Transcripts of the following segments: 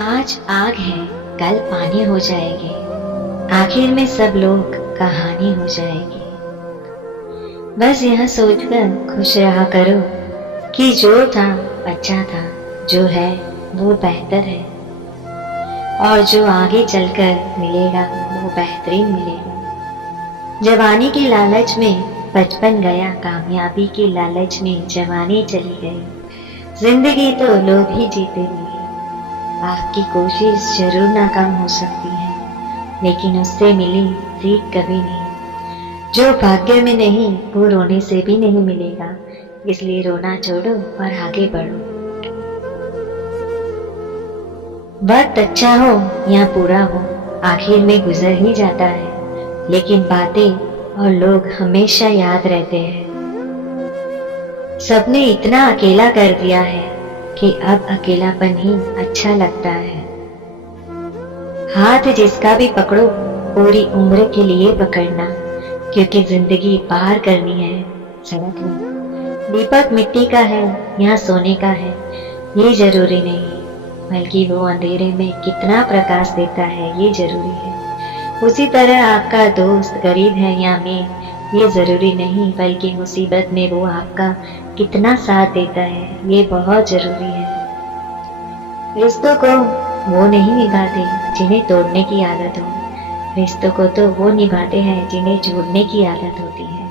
आज आग है, कल पानी हो जाएगी, आखिर में सब लोग कहानी हो जाएगी। बस यह सोचकर खुश रहा करो कि जो था अच्छा था, जो है वो बेहतर है, और जो आगे चलकर मिलेगा वो बेहतरीन मिलेगा। जवानी के लालच में बचपन गया, कामयाबी के लालच में जवानी चली गई। जिंदगी तो लोग ही जीते मिली। आपकी कोशिश जरूर नाकाम हो सकती है, लेकिन उससे मिली सीख कभी नहीं। जो भाग्य में नहीं वो रोने से भी नहीं मिलेगा, इसलिए रोना छोड़ो और आगे बढ़ो। वक्त अच्छा हो या बुरा हो, आखिर में गुजर ही जाता है, लेकिन बातें और लोग हमेशा याद रहते हैं। सबने इतना अकेला कर दिया है कि अब अकेलापन ही अच्छा लगता है। हाथ जिसका भी पकड़ो, पूरी उम्र के लिए पकड़ना, क्योंकि जिंदगी पार करनी है, सड़क नहीं। दीपक मिट्टी का है या सोने का है ये जरूरी नहीं, बल्कि वो अंधेरे में कितना प्रकाश देता है ये जरूरी है। उसी तरह आपका दोस्त गरीब है या अमीर ये जरूरी नहीं, बल्कि मुसीबत में वो आपका कितना साथ देता है ये बहुत जरूरी है। रिश्तों को वो नहीं निभाते जिन्हें तोड़ने की आदत हो, रिश्तों को तो वो निभाते हैं जिन्हें जोड़ने की आदत होती है।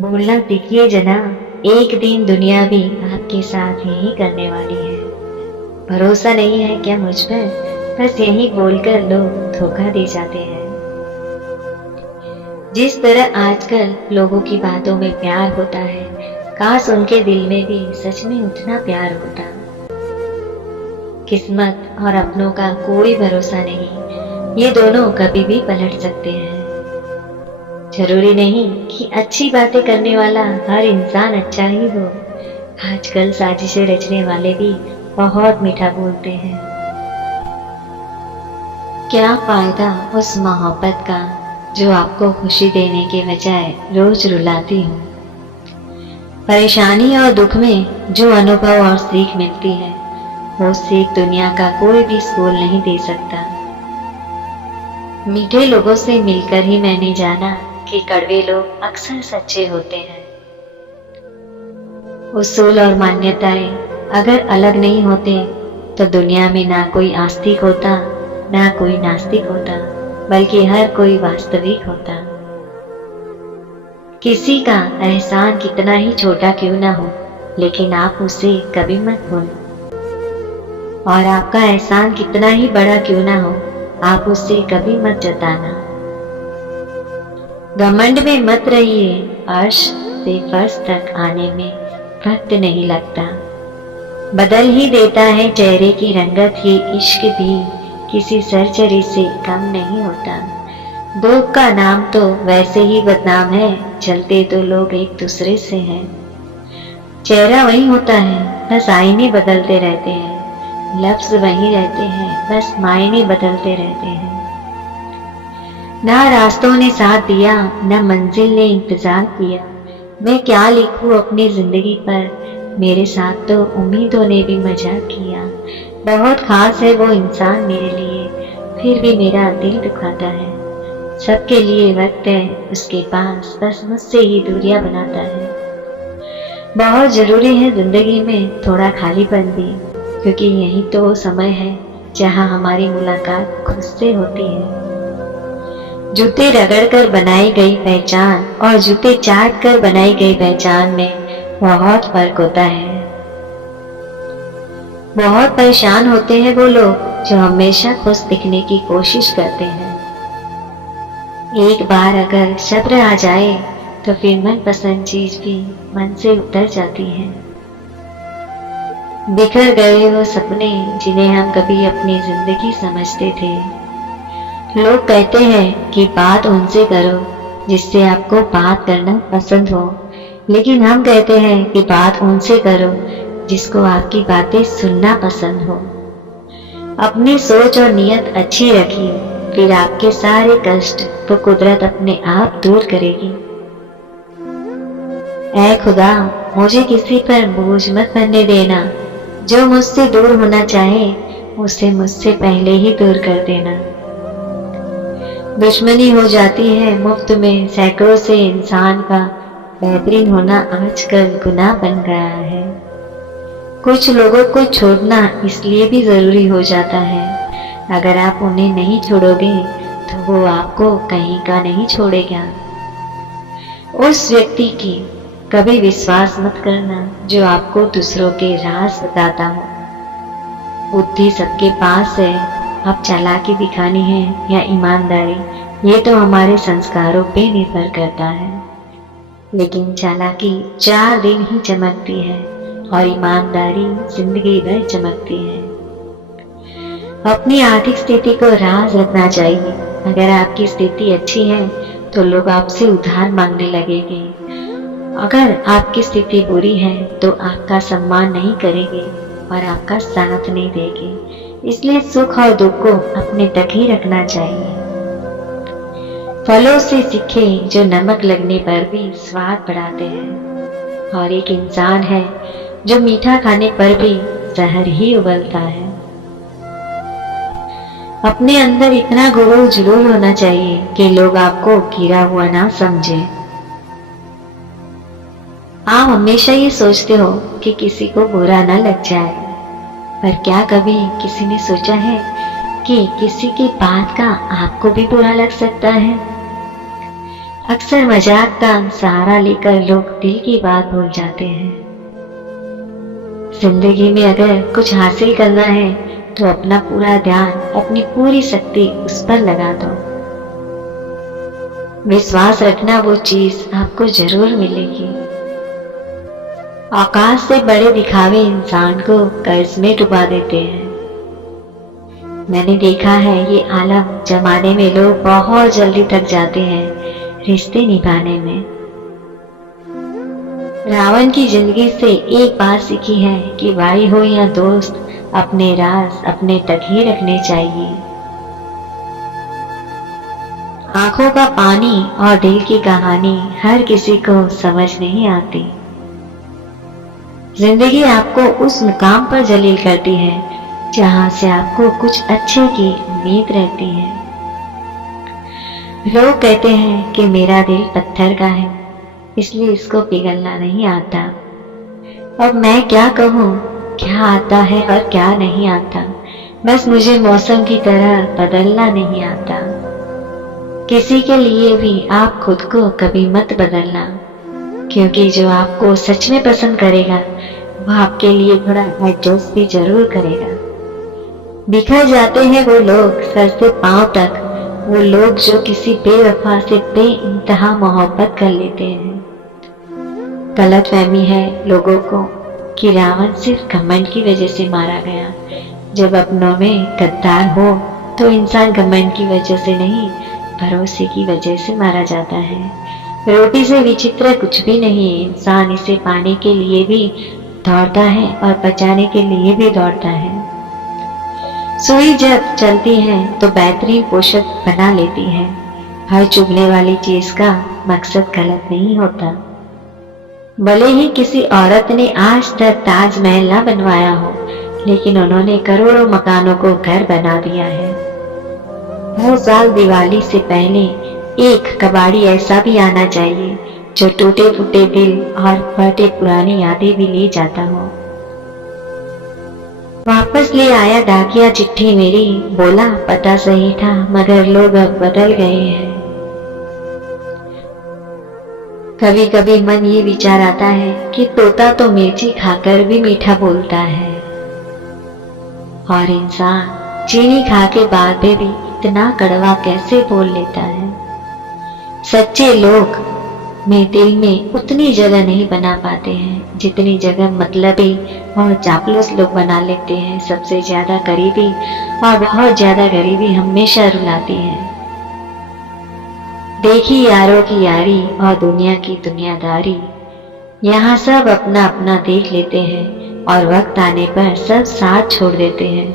बोलना सीखिए जना, एक दिन दुनिया भी आपके साथ यही करने वाली है। भरोसा नहीं है क्या मुझ पर, बस यही बोलकर लोग धोखा दे जाते हैं। जिस तरह आजकल लोगों की बातों में प्यार होता है, काश उनके दिल में भी सच में उतना प्यार होता। किस्मत और अपनों का कोई भरोसा नहीं, ये दोनों कभी भी पलट सकते हैं। जरूरी नहीं कि अच्छी बातें करने वाला हर इंसान अच्छा ही हो। आजकल साजिशें रचने वाले भी बहुत मीठा बोलते हैं। क्या फायदा उस मोहब्बत का जो आपको खुशी देने के बजाय रोज रुलाती हो। परेशानी और दुख में जो अनुभव और सीख मिलती है, वो सीख दुनिया का कोई भी स्कूल नहीं दे सकता। मीठे लोगों से मिलकर ही मैंने जाना कि कड़वे लोग अक्सर सच्चे होते हैं। उसूल और मान्यताएं अगर अलग नहीं होते तो दुनिया में ना कोई आस्तिक होता, ना कोई नास्तिक होता, बल्कि हर कोई वास्तविक होता। किसी का एहसान कितना ही छोटा क्यों ना हो, लेकिन आप उसे कभी मत भूलो। और आपका एहसान कितना ही बड़ा क्यों ना हो, आप उसे कभी मत जताना। घमंड में मत रहिए, अर्श से फर्श तक आने में वक्त नहीं लगता। बदल ही देता है चेहरे की रंगत, ये इश्क भी किसी सर्जरी से कम नहीं होता। दुख का नाम तो वैसे ही बदनाम है, चलते तो लोग एक दूसरे से हैं। चेहरा वही होता है, बस आईने बदलते रहते हैं। लफ्ज वही रहते हैं, बस मायने बदलते रहते हैं। ना रास्तों ने साथ दिया, ना मंजिल ने इंतजार किया। मैं क्या लिखूं अपनी जिंदगी पर, मेरे साथ तो उम्मीदों ने भी मजाक किया। बहुत खास है वो इंसान मेरे लिए, फिर भी मेरा दिल दुखाता है। सबके लिए वक्त है उसके पास, बस मुझसे ही दूरियां बनाता है। बहुत जरूरी है जिंदगी में थोड़ा खालीपन भी, क्योंकि यही तो समय है जहां हमारी मुलाकात खुद से होती है। जूते रगड़ कर बनाई गई पहचान और जूते चाट कर बनाई गई पहचान में बहुत फर्क होता है। बहुत परेशान होते हैं वो लोग जो हमेशा खुश दिखने की कोशिश करते हैं। एक बार अगर सब्र आ जाए तो फिर मनपसंद चीज भी मन से उतर जाती है। बिखर गए वो सपने जिन्हें हम कभी अपनी जिंदगी समझते थे। लोग कहते हैं कि बात उनसे करो जिससे आपको बात करना पसंद हो, लेकिन हम कहते हैं कि बात उनसे करो जिसको आपकी बातें सुनना पसंद हो। अपनी सोच और नियत अच्छी रखिए, फिर आपके सारे कष्ट वो कुदरत अपने आप दूर करेगी। ऐ खुदा, मुझे किसी पर बोझ मत बनने देना, जो मुझसे दूर होना चाहे उसे मुझसे पहले ही दूर कर देना। दुश्मनी हो जाती है मुफ्त में सैकड़ों से, इंसान का बेहतरीन होना आजकल गुनाह बन गया है। कुछ लोगों को छोड़ना इसलिए भी जरूरी हो जाता है, अगर आप उन्हें नहीं छोड़ोगे तो वो आपको कहीं का नहीं छोड़ेगा। उस व्यक्ति की कभी विश्वास मत करना जो आपको दूसरों के राज बताता हो। बुद्धि सबके पास है, अब चालाकी दिखानी है या ईमानदारी, ये तो हमारे संस्कारों पे निर्भर करता है। लेकिन चालाकी 4 दिन ही चमकती है और ईमानदारी जिंदगी भर चमकती है। अपनी आर्थिक स्थिति को राज रखना चाहिए। अगर आपकी स्थिति अच्छी है तो लोग आपसे उधार मांगने लगेंगे। अगर आपकी स्थिति बुरी है तो आपका सम्मान नहीं करेंगे और आपका साथ नहीं देंगे। इसलिए सुख और दुख को अपने तक ही रखना चाहिए। फलों से सीखे जो नमक लगने पर भी स्वाद बढ़ाते हैं, और एक इंसान है जो मीठा खाने पर भी जहर ही उबलता है। अपने अंदर इतना गुरूर जुलूल होना चाहिए कि लोग आपको गिरा हुआ ना समझे। आप हमेशा ये सोचते हो कि किसी को बुरा ना लग जाए, पर क्या कभी किसी ने सोचा है कि किसी की बात का आपको भी बुरा लग सकता है? अक्सर मजाक का सहारा लेकर लोग दिल की बात भूल जाते हैं। जिंदगी में अगर कुछ हासिल करना है तो अपना पूरा ध्यान, अपनी पूरी शक्ति उस पर लगा दो। विश्वास रखना, वो चीज आपको जरूर मिलेगी। औकात से बड़े दिखावे इंसान को कर्ज में डुबा देते हैं। मैंने देखा है ये आलम जमाने में लोग बहुत जल्दी थक जाते हैं रिश्ते निभाने में। रावण की जिंदगी से एक बात सीखी है कि भाई हो या दोस्त, अपने राज अपने तक ही रखने चाहिए। आंखों का पानी और दिल की कहानी हर किसी को समझ नहीं आती। जिंदगी आपको उस मुकाम पर जलील करती है जहां से आपको कुछ अच्छे की उम्मीद रहती है। लोग कहते हैं कि मेरा दिल पत्थर का है, इसलिए इसको पिघलना नहीं आता। अब मैं क्या कहूँ, क्या आता है और क्या नहीं आता। बस मुझे मौसम की तरह बदलना नहीं आता। किसी के लिए भी आप खुद को कभी मत बदलना, क्योंकि जो आपको सच में पसंद करेगा वो आपके लिए थोड़ा एडजस्ट भी जरूर करेगा। बिखर जाते हैं वो लोग सर से पांव तक, वो लोग जो किसी बेवफा से बेइंतहा मोहब्बत कर लेते हैं। गलतफहमी है लोगों को कि रावण सिर्फ घमंड की वजह से मारा गया। जब अपनों में गद्दार हो तो इंसान घमंड की वजह से नहीं, भरोसे की वजह से मारा जाता है। रोटी से विचित्र कुछ भी नहीं। इंसान इसे पाने के लिए भी दौड़ता है और बचाने के लिए भी दौड़ता है। सुई जब चलती है तो बेहतरीन पोषक बना लेती है। हर चुभने वाली चीज का मकसद गलत नहीं होता। भले ही किसी औरत ने आज तक ताजमहल ना बनवाया हो, लेकिन उन्होंने करोड़ों मकानों को घर बना दिया है। हर साल दिवाली से पहले एक कबाड़ी ऐसा भी आना चाहिए जो टूटे फूटे दिल और फटे पुरानी यादें भी ले जाता हो। वापस ले आया डाकिया चिट्ठी मेरी, बोला पता सही था मगर लोग अब बदल गए हैं। कभी कभी मन ये विचार आता है कि तोता तो मिर्ची खाकर भी मीठा बोलता है, और इंसान चीनी खा के बाद भी इतना कड़वा कैसे बोल लेता है। सच्चे लोग में दिल में उतनी जगह नहीं बना पाते हैं जितनी जगह मतलबी और चापलूस लोग बना लेते हैं। सबसे ज्यादा गरीबी और बहुत ज्यादा गरीबी हमेशा रुलाती है। देखी यारों की यारी और दुनिया की दुनियादारी, यहाँ सब अपना अपना देख लेते हैं और वक्त आने पर सब साथ छोड़ देते हैं।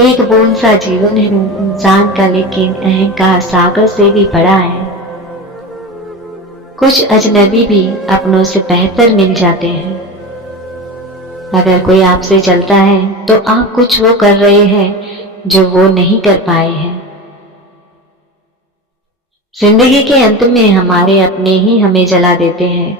एक बूंद सा जीवन है इंसान का, लेकिन अहंकार सागर से भी बड़ा है। कुछ अजनबी भी अपनों से बेहतर मिल जाते हैं। अगर कोई आपसे जलता है तो आप कुछ वो कर रहे हैं जो वो नहीं कर पाए हैं। जिंदगी के अंत में हमारे अपने ही हमें जला देते हैं